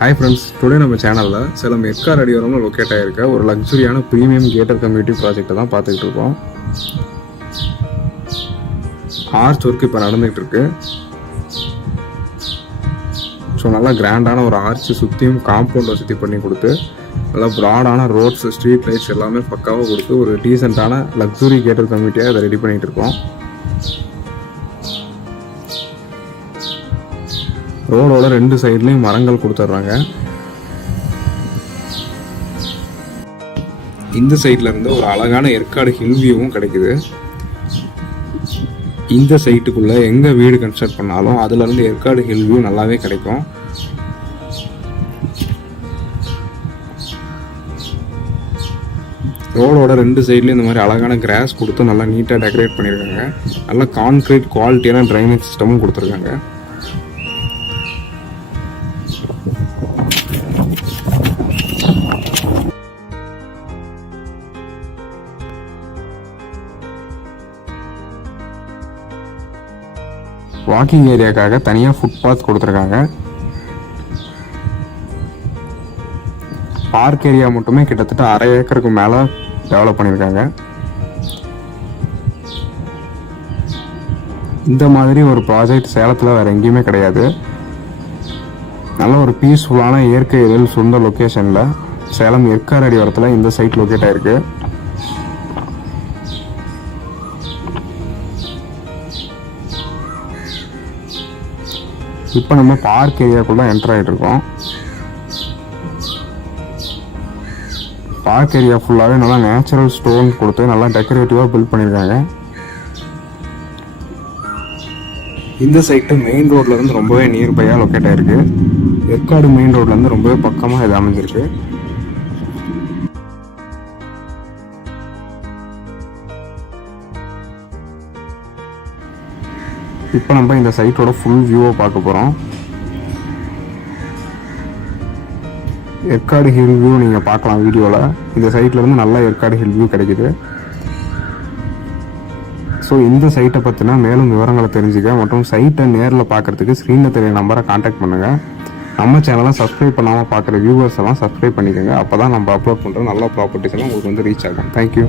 Hi friends, today நம்ம சேனலில் Salem எர்க்காடு அடிவாரம்ல locate ஆகிருக்க ஒரு லக்ஸுரியான ப்ரீமியம் கேட்டட் கம்யூனிட்டி ப்ராஜெக்டை தான் பார்த்துக்கிட்டு இருக்கோம். ஆர்ச் ஒர்க் இப்போ நடந்துகிட்டு இருக்கு. ஸோ நல்லா கிராண்டான ஒரு ஆர்ச் சுற்றியும் காம்பவுண்ட் வசதி பண்ணி கொடுத்து நல்லா ப்ராடான ரோட்ஸ், ஸ்ட்ரீட் லைட்ஸ் எல்லாமே பக்காவாக கொடுத்து ஒரு டீசெண்டான லக்ஸுரி கேட்டட் கம்யூனிட்டியாக அதை ரெடி பண்ணிகிட்டு இருக்கோம். ரோடோட ரெண்டு சைட்லையும் மரங்கள் கொடுத்துட்றாங்க. இந்த சைட்ல இருந்து ஒரு அழகான எர்க்காடு ஹில் வியூவும் கிடைக்குது. இந்த சைட்டுக்குள்ள எங்க வீடு கன்ஸ்ட்ரக்ட் பண்ணாலும் அதுல இருந்து எர்க்காடு ஹில் வியூ நல்லாவே கிடைக்கும். ரோடோட ரெண்டு சைட்லயும் இந்த மாதிரி அழகான கிராஸ் கொடுத்து நல்லா நீட்டா டெக்கரேட் பண்ணியிருக்காங்க. நல்லா கான்கிரீட் குவாலிட்டியான ட்ரைனேஜ் சிஸ்டமும் கொடுத்துருக்காங்க. வாக்கிங் ஏரியாக்காக தனியாக ஃபுட்பாத் கொடுத்துருக்காங்க. பார்க் ஏரியா மட்டுமே கிட்டத்தட்ட 1/2 ஏக்கருக்கு மேலே டெவலப் பண்ணியிருக்காங்க. இந்த மாதிரி ஒரு ப்ராஜெக்ட் சேலத்தில் வேறு எங்கேயுமே கிடையாது. நல்ல ஒரு பீஸ்ஃபுல்லான இயற்கை எழில் சூழ்ந்த லொக்கேஷனில் சேலம் எர்க்காடு அடிவாரத்தில் இந்த சைட் லொக்கேட் ஆகிருக்கு. இப்போ நம்ம பார்க் ஏரியாக்குள்ளே என்டர் ஆகிட்டு இருக்கோம். பார்க் ஏரியா ஃபுல்லாகவே நல்லா நேச்சுரல் ஸ்டோன் கொடுத்து நல்லா டெக்கரேட்டிவாக பில்ட் பண்ணியிருக்காங்க. இந்த சைட்டு மெயின் ரோட்லேருந்து ரொம்பவே நியர்பையாக லொக்கேட் ஆகிருக்கு. எர்க்காடு மெயின் ரோட்லேருந்து ரொம்பவே பக்கமாக இது அமைஞ்சிருக்கு. இப்போ நம்ம இந்த சைட்டோட ஃபுல் வியூவை பார்க்க போகிறோம். எர்க்காடு ஹில் வியூ நீங்கள் பார்க்கலாம் வீடியோவில். இந்த சைட்லேருந்து நல்லா எர்க்காடு ஹில் வியூ கிடைக்குது. ஸோ இந்த சைட்டை பற்றினா மேலும் விவரங்களை தெரிஞ்சுக்க மற்றும் சைட்டை நேரில் பார்க்குறதுக்கு ஸ்க்ரீனில் தெரிய நம்பரை கான்டாக்ட் பண்ணுங்கள். நம்ம சேனலை சப்ஸ்கிரைப் பண்ணாமல் பார்க்குற வியூவர்ஸ் எல்லாம் சப்ஸ்கிரைப் பண்ணிக்கோங்க. அப்போ தான் நம்ம அப்லோட் பண்ணுற நல்ல ப்ராப்பர்ட்டிஸ் எல்லாம் உங்களுக்கு ரீச் ஆகும். தேங்க்யூ.